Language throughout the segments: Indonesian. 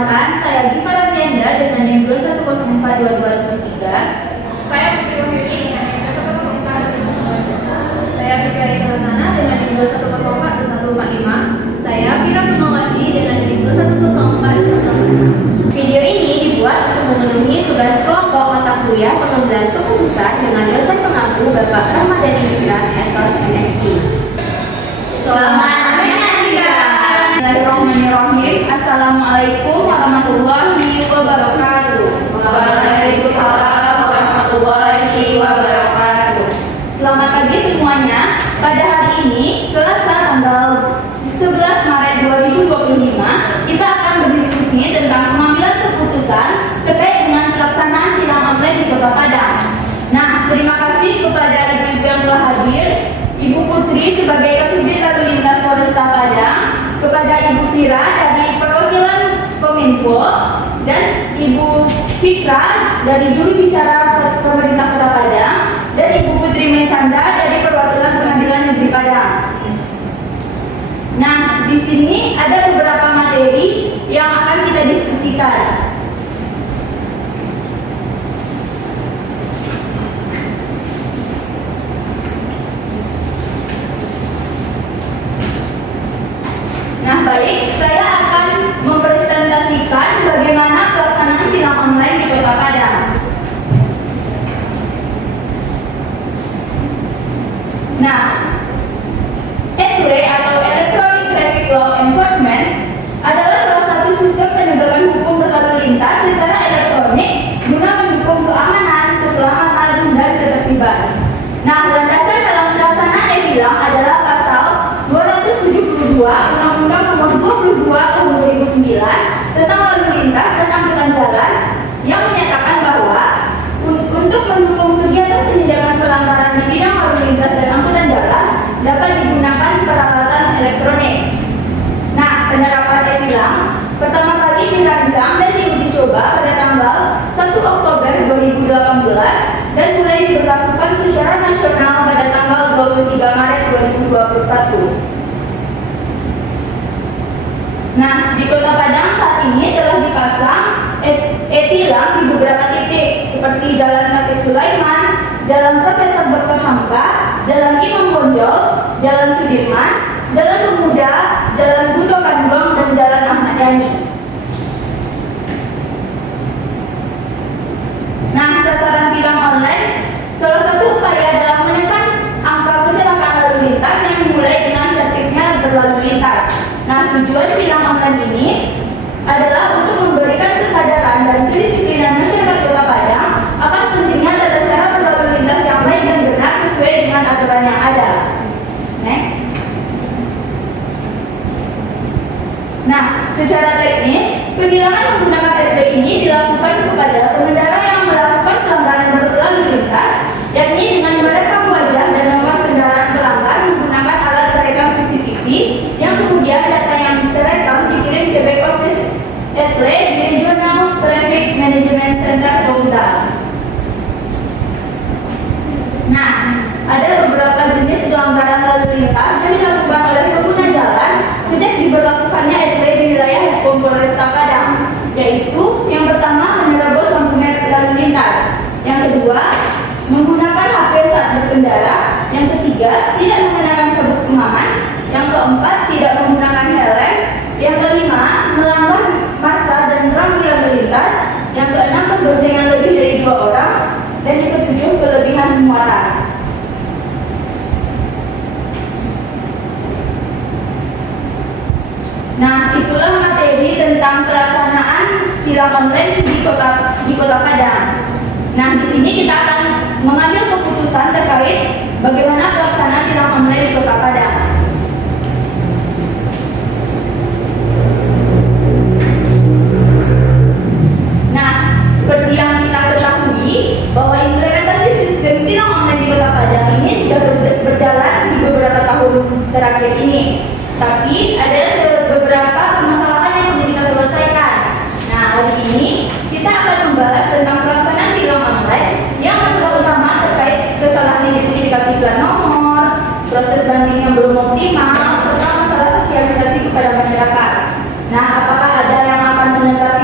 Perkenalkan, saya Diva Raviendra dengan NIM 2104223. Saya Putri Wahyuni dengan NIM 2104215. Saya Fikri Aikelasana dengan NIM 2104145. Saya Vira Sumawati dengan NIM 2104216. Video ini dibuat untuk memenuhi tugas kelompok mata kuliah pengambilan keputusan dengan dosen pengampu Bapak Ramadhani Yusran, SOS MSI. Selamat menyaksikan. Bismillahirrahmanirrahim. Assalamualaikum warahmatullahi wabarakatuh. Waalaikumsalam warahmatullahi wabarakatuh. Selamat pagi semuanya. Pada hari ini, Selasa tanggal 11 Maret 2025, kita akan berdiskusi tentang pengambilan keputusan terkait dengan pelaksanaan tilang online di Kota Padang. Nah, terima kasih kepada ibu-ibu yang telah hadir, Ibu Putri sebagai Kasubdit Lalu Lintas Polresta Padang, kepada Ibu Vira dari perwakilan Kominfo, dan Ibu Fikra dari juru bicara pemerintah Kota Padang, dan Ibu Putri Mesanda dari perwakilan Pengadilan Negeri Padang. Nah, di sini ada beberapa materi yang akan kita diskusikan. Nah, baik, saya akan mempresentasikan bagaimana pelaksanaan tilang online di Kota Padang. Nah, ETLE atau Electronic Traffic Law Enforcement adalah salah satu sistem penegakan hukum berlalu lintas secara elektronik guna mendukung keamanan, keselamatan, dan ketertiban. Nah, landasan dalam pelaksanaan e-tilang adalah pasal 272 Undang-Undang Nomor 22 Tahun 2009 tentang lalu lintas dan angkutan jalan yang menyatakan bahwa untuk mendukung kegiatan penindakan pelanggaran di bidang lalu lintas dan angkutan jalan dapat digunakan peralatan elektronik. Nah, penerapan e-tilang pertama kali dirancang dan diuji coba pada tanggal 1 Oktober 2018 dan mulai diberlakukan secara nasional pada tanggal 23 Maret 2021. Nah, di Kota Padang saat ini telah dipasang e-tilang di beberapa titik seperti Jalan Khatib Sulaiman, Jalan Profesor Dr. Hamka, Jalan Imam Bonjol, Jalan Sudirman, Jalan Pemuda, Jalan Budo Kandong, dan Jalan Ahmad Yani. Nah, sasaran tilang online salah satu upaya dalam menekan angka kecelakaan lalu lintas yang dimulai dengan tertibnya berlalu lintas. Nah, tujuan tilang online ini adalah untuk memberikan kesadaran dan kedisiplinan masyarakat Kota Padang akan pentingnya tata cara berlalu lintas yang baik dan benar sesuai dengan aturan yang ada. Next. Nah, secara teknis, penilangan menggunakan ETLE ini dilakukan kepada pengendara yang melakukan pelanggaran berlalu lintas, yakni dengan merekam wajah dan nomor kendaraan pelanggar menggunakan alat perekam CCTV, yang kemudian data yang terekam dikirim ke back office ETLE di Regional Traffic Management Center Polda. Nah, ada beberapa jenis pelanggaran lalu lintas yang dilakukan oleh pengguna jalan sejak diberlakukannya ETLE di wilayah hukum Polresta Padang, yaitu yang pertama menerobos lampu merah lalu lintas, yang kedua menggunakan HP saat berkendara, yang ketiga tidak menggunakan sabuk pengaman, yang keempat tidak menggunakan helm, yang kelima melanggar marka dan rambu lalu lintas, yang keenam berboncengan lebih dari 2 orang, dan yang ketujuh kelebihan muatan. Nah, itulah materi tentang pelaksanaan tilang online di Kota Padang. Nah, di sini kita akan mengambil keputusan terkait bagaimana pelaksanaan tilang online di Kota Padang. Nah, seperti yang kita ketahui bahwa implementasi sistem tilang online di Kota Padang ini sudah berjalan di beberapa tahun terakhir ini. Tapi ada beberapa permasalahan yang perlu kita selesaikan. Nah, hari ini kita akan membahas tentang pelaksanaan tilang online yang masalah utama terkait kesalahan identifikasi plat nomor, proses banding yang belum optimal, serta masalah sosialisasi kepada masyarakat. Nah, apakah ada yang akan menanggapi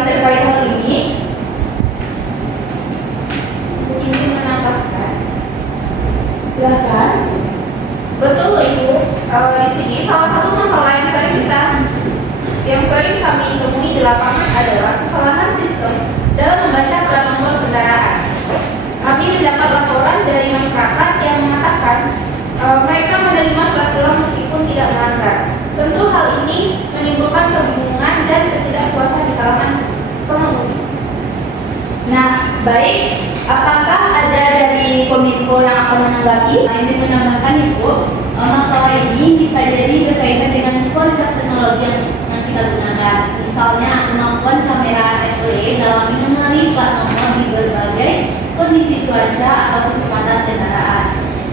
Betul Ibu. Di sini salah satu masalah yang sering kami temui di lapangan adalah kesalahan sistem dalam membaca plat nomor kendaraan. Kami mendapat laporan dari masyarakat yang mengatakan mereka menerima surat tilang meskipun tidak melanggar. Tentu hal ini menimbulkan kebingungan dan ketidakpuasan di kalangan pengemudi. Nah, baik, apakah ada dari Kominfo yang akan menanggapi? Izin menambahkan Ibu, masalah ini bisa jadi berkaitan dengan kualitas teknologi yang kita gunakan. Misalnya kemampuan kamera FLE dalam mengenali plat nomor di berbagai kondisi cuaca atau kecepatan kendaraan.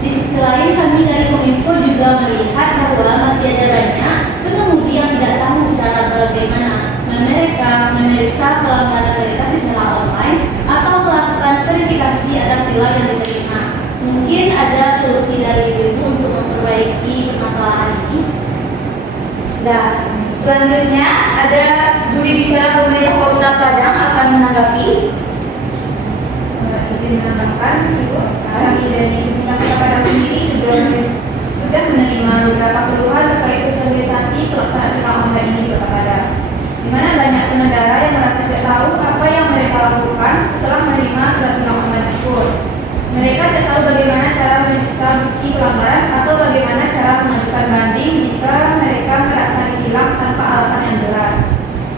Di sisi lain, kami dari Kominfo juga melihat bahwa masih ada banyak pengemudi yang tidak tahu cara bagaimana memeriksa pelanggaran mereka secara online atau melakukan verifikasi atas tilang yang diterima. Mungkin ada solusi dari Ibu untuk memperbaiki permasalahan ini. Nah, selanjutnya ada juri bicara pemerintah Kota Padang akan menanggapi. Izin menambahkan, Ibu, kami dari pemerintah Kota Padang sendiri juga sudah menerima beberapa keluhan terkait sosialisasi pelaksanaan tilang online ini di Kota Padang, di mana banyak pengendara yang merasa tidak tahu apa yang mereka lakukan setelah menerima surat tilang online tersebut. Mereka tidak tahu bagaimana cara memeriksa bukti pelanggaran atau bagaimana cara mengajukan banding jika mereka merasa ditilang tanpa alasan yang jelas.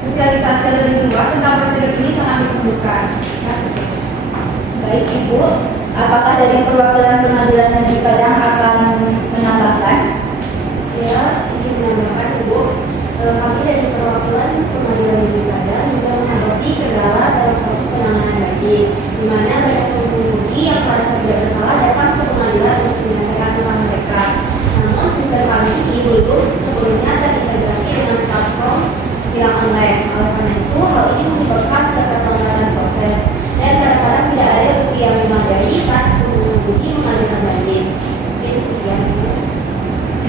Sosialisasi lebih luas tentang prosedur ini sangat diperlukan. Terima kasih. Baik Ibu, apakah dari perwakilan pengadilan negeri Padang akan menambahkan? Ya, izin menambahkan Ibu, kami dari perwakilan Pengadilan Negeri Padang juga menghadapi kendala dalam proses penanganan banding, di mana banyak pengemudi yang merasa tidak bersalah datang ke pengadilan untuk menyelesaikan masalah mereka. Namun sistem kami ini belum sebelumnya terintegrasi dengan platform tilang online. Oleh karena itu, hal ini menyebabkan keterlambatan proses dan kadang-kadang tidak ada bukti yang memadai saat pengemudi mengajukan banding. Mungkin sekian.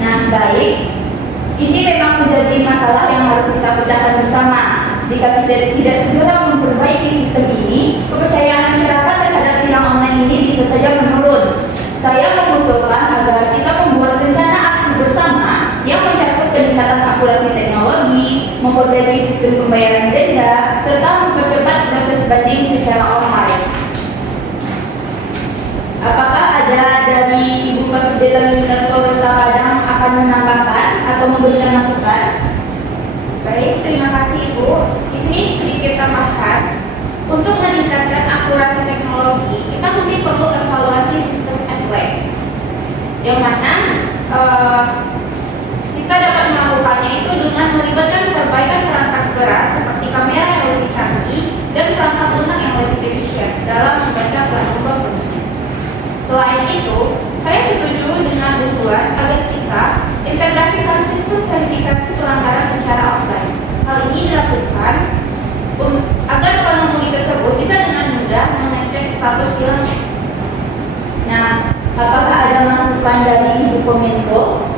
Nah, baik. Ini memang menjadi masalah yang harus kita pecahkan bersama. Jika kita tidak segera memperbaiki sistem ini, kepercayaan masyarakat terhadap tilang online ini bisa saja menurun. Saya mengusulkan agar kita membuat rencana aksi bersama yang mencakup peningkatan akurasi teknologi, memperbaiki sistem pembayaran denda, serta mempercepat proses banding secara online. Apakah ada dari Ibu Kasubdit Lalu Lintas Polresta Padang akan menambahkan atau memberikan masukan? Baik, terima kasih Ibu. Di sini sedikit tambahan. Untuk meningkatkan akurasi teknologi, kita mungkin perlu evaluasi sistem FLE, yang mana kita dapat melakukannya itu dengan melibatkan perbaikan perangkat keras seperti kamera yang lebih canggih dan perangkat lunak yang lebih efisien dalam membaca plat nomor pengemudi. Selain itu, saya setuju dengan usulan agar kita integrasikan sistem verifikasi pelanggaran secara online. Hal ini dilakukan agar pengemudi tersebut bisa dengan mudah mengecek status tilangnya. Nah, apakah ada masukan dari Ibu Kominfo?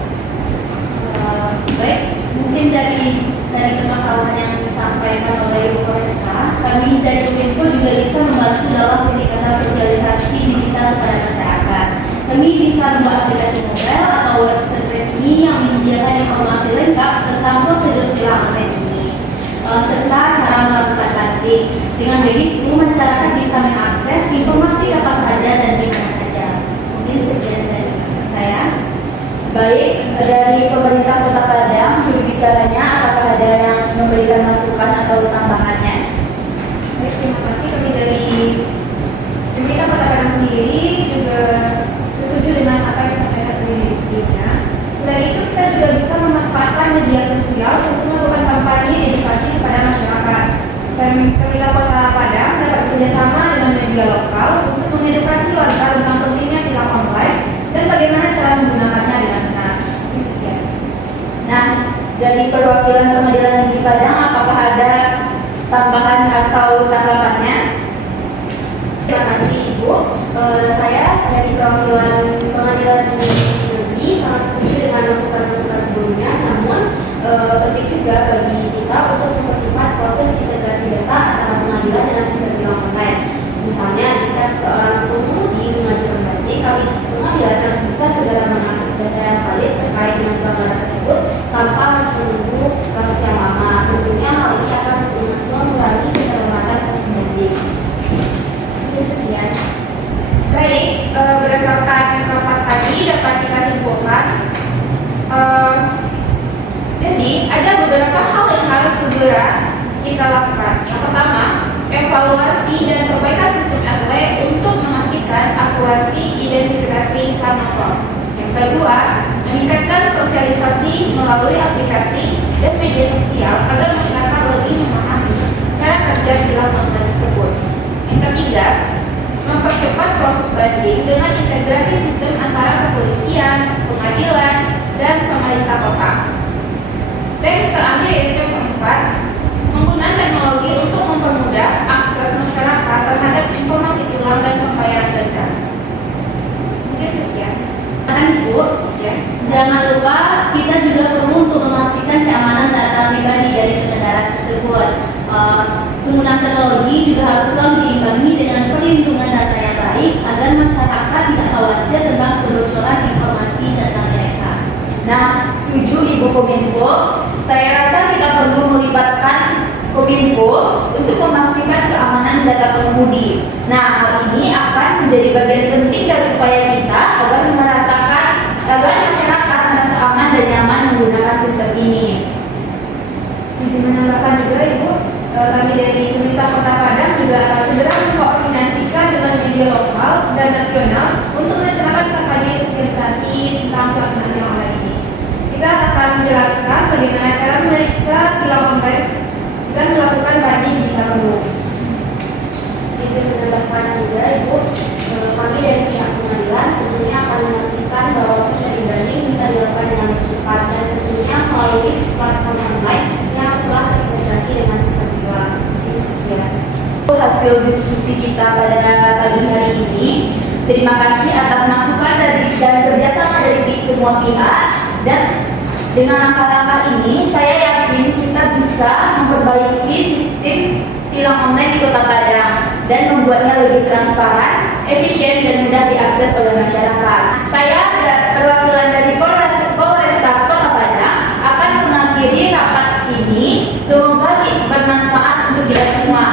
Baik, mungkin dari permasalahan yang disampaikan oleh Ibu Polresta, kami dari Kominfo juga bisa membantu dalam peningkatan sosialisasi digital kepada masyarakat. Kami bisa membuat aplikasi mobile atau website resmi yang menyediakan informasi lengkap tentang prosedur tilang online ini, serta cara melakukan banding. Dengan begitu, masyarakat bisa mengakses informasi kapan saja dan di mana saja. Mungkin sekian dari saya. Baik, dari pemerintah Kota Padang, juru bicaranya apakah ada yang memberikan masukan atau tambahannya? Baik, terima kasih. Kami dari pemerintah Kota Padang sendiri juga setuju dengan apa yang disampaikan tadi di diskusinya. Selain itu, kita juga bisa memanfaatkan media sosial untuk melakukan kampanye edukasi kepada masyarakat. Pemerintah Kota Padang dapat bekerjasama dengan media lokal untuk mengedukasi warga tentang pentingnya tilang online dan bagaimana cara menggunakannya dengan benar. Sekian. Nah, dari perwakilan Pengadilan Negeri Padang, apakah ada tambahan atau tanggapannya? Terima kasih Ibu. Saya dari perwakilan Pengadilan Negeri sangat setuju dengan masukan-masukan sebelumnya. Namun penting juga bagi kita untuk mempercepat proses integrasi data antara pengadilan dengan sistem tilang online. Misalnya, jika seseorang pengemudi mengajukan banding, kami di pengadilan harus bisa segera mengakses data yang valid segera kita lakukan. Yang pertama, evaluasi dan perbaikan sistem ETLE untuk memastikan akurasi identifikasi karena form. Yang kedua, meningkatkan sosialisasi melalui aplikasi dan media sosial agar masyarakat lebih memahami cara kerja tilang online tersebut. Yang ketiga, mempercepat proses banding dengan integrasi sistem antara kepolisian, pengadilan, dan pemerintah kota. Dan yang terakhir yaitu yang keempat, menggunakan teknologi untuk mempermudah akses masyarakat terhadap informasi tilang dan pembayaran denda. Mungkin sekian. Ibu, Ya. jangan lupa kita juga perlu untuk memastikan keamanan data pribadi dari pengendara tersebut. Penggunaan teknologi juga harus selalu diimbangi dengan perlindungan data yang baik agar masyarakat tidak khawatir tentang kebocoran informasi data mereka. Nah, setuju Ibu Kominfo. Saya rasa kita perlu melibatkan Kominfo untuk memastikan keamanan data pengemudi. Nah, hal ini akan menjadi bagian penting dari upaya kita agar masyarakat merasa aman dan nyaman menggunakan sistem ini. Izin menambahkan juga Ibu, kami dari pemerintah Kota Padang juga akan segera mengkoordinasikan dengan media lokal dan nasional untuk merencanakan kampanye sosialisasi tentang pelaksanaan tilang online ini. Kita akan menjelaskan bagaimana cara memeriksa tilang online dan melakukan banding jika perlu. izin menambahkan juga Ibu, kami dari pihak pengadilan tentunya akan memastikan bahwa proses banding bisa dilakukan dengan cepat dan tentunya melalui platform online yang telah terintegrasi dengan sistem tilang. Ini sekian. Hasil diskusi kita pada pagi hari ini. Terima kasih atas masukan dan kerjasama dari semua pihak, dan dengan langkah-langkah ini saya yakin kita bisa memperbaiki sistem tilang online di Kota Padang dan membuatnya lebih transparan, efisien, dan mudah diakses oleh masyarakat. Saya perwakilan dari Polresta Kota Padang akan mengakhiri rapat ini. Semoga bermanfaat untuk kita semua.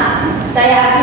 Saya